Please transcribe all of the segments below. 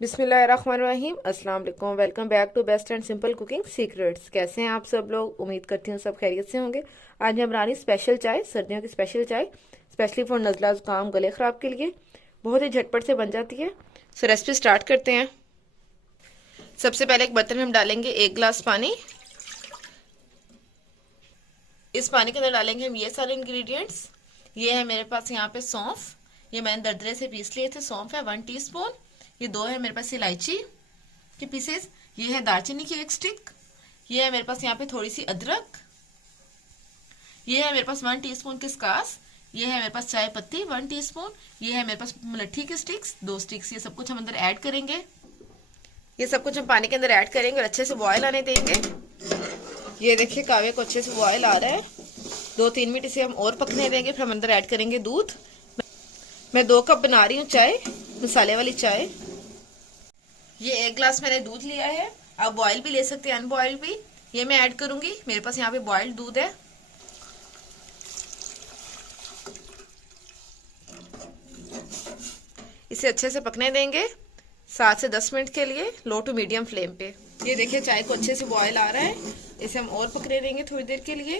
बिस्मिल्लाहिर्रहमानिर्रहीम। अस्सलाम वालेकुम। Welcome back to best and simple cooking secrets. कैसे हैं आप सब लोग? उम्मीद करती हूँ सब खैरियत से होंगे। आज हम बना रही स्पेशल चाय, सर्दियों की स्पेशल चाय, स्पेशली फॉर नज़ला ज़ुकाम गले ख़राब के लिए। बहुत ही झटपट से बन जाती है। सो रेसिपी स्टार्ट करते हैं। सबसे पहले एक बर्तन में हम डालेंगे 1 गिलास पानी। इस पानी के अंदर डालेंगे हम ये सारे इंग्रेडिएंट्स। ये है मेरे पास यहाँ पे सौंफ, ये मैंने दरदरे से पीस लिए थे। सौंफ है 1 टीस्पून। ये 2 है मेरे पास इलायची के पीसेस। ये है दालचीनी की 1 स्टिक। ये है मेरे पास यहाँ पे थोड़ी सी अदरक। ये है मेरे पास 1 टीस्पून किसकास। ये है मेरे पास चाय पत्ती 1 टीस्पून। ये है मेरे पास मुलट्ठी की स्टिक्स 2 स्टिक्स। ये सब कुछ हम अंदर ऐड करेंगे। ये सब कुछ हम पानी के अंदर ऐड करेंगे और अच्छे से बॉयल आने देंगे। ये देखिए कावे को अच्छे से बॉयल आ रहा है। 2-3 मिनट इसे हम और पकने देंगे, फिर हम अंदर ऐड करेंगे दूध। मैं 2 कप बना रही हूँ चाय, मसाले वाली चाय। ये 1 गिलास मैंने दूध लिया है। आप बॉयल भी ले सकते हैं, अनबॉइल्ड भी। ये मैं ऐड करूंगी। मेरे पास यहाँ पे बॉइल्ड दूध है। इसे अच्छे से पकने देंगे 7 से 10 मिनट के लिए, लो टू मीडियम फ्लेम पे। ये देखिए चाय को अच्छे से बॉयल आ रहा है। इसे हम और पकने देंगे थोड़ी देर के लिए।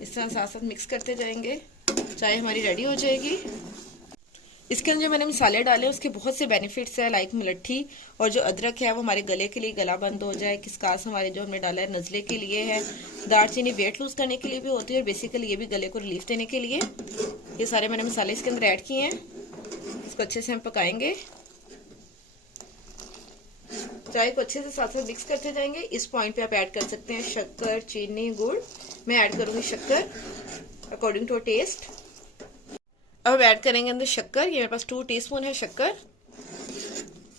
इस तरह साथ साथ मिक्स करते जाएंगे। चाय हमारी रेडी हो जाएगी। इसके अंदर जो मैंने मसाले डाले उसके बहुत से बेनिफिट्स है, लाइक मुलट्ठी और जो अदरक है वो हमारे गले के लिए, गला बंद हो जाए। किसकास हमारे जो हमने डाला है नज़ले के लिए है। दालचीनी वेट लूज करने के लिए भी होती है और बेसिकली ये भी गले को रिलीफ देने के लिए। ये सारे मैंने मसाले इसके अंदर ऐड किए हैं। इसको अच्छे से हम पकाएंगे। चाय को अच्छे से साथ साथ मिक्स करते जाएंगे। इस पॉइंट पे आप ऐड कर सकते हैं शक्कर, चीनी, गुड़। मैं ऐड करूंगी शक्कर अकॉर्डिंग टू टेस्ट। अब ऐड करेंगे अंदर शक्कर। ये मेरे पास 2 टीस्पून है शक्कर।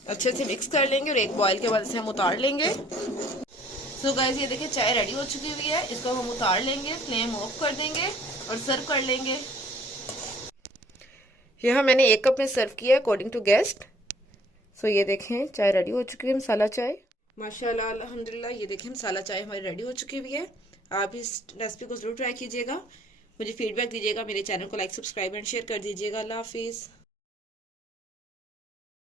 अच्छे से मिक्स कर लेंगे और एक बॉयल के बाद इसे हम उतार लेंगे। सो गाइस ये देखिए चाय रेडी हो चुकी हुई है। इसको हम उतार लेंगे, फ्लेम ऑफ कर देंगे और सर्व कर लेंगे। यहाँ मैंने 1 कप में सर्व किया अकॉर्डिंग टू गेस्ट। सो ये देखें चाय रेडी हो चुकी है, मसाला चाय। माशाल्लाह अल्हम्दुलिल्लाह। ये देखें मसाला चाय हमारी रेडी हो चुकी हुई है। आप इस रेसिपी को जरूर ट्राई कीजिएगा। मुझे फीडबैक दीजिएगा। मेरे चैनल को लाइक, सब्सक्राइब एंड शेयर कर दीजिएगा। अल्लाह हाफिज़।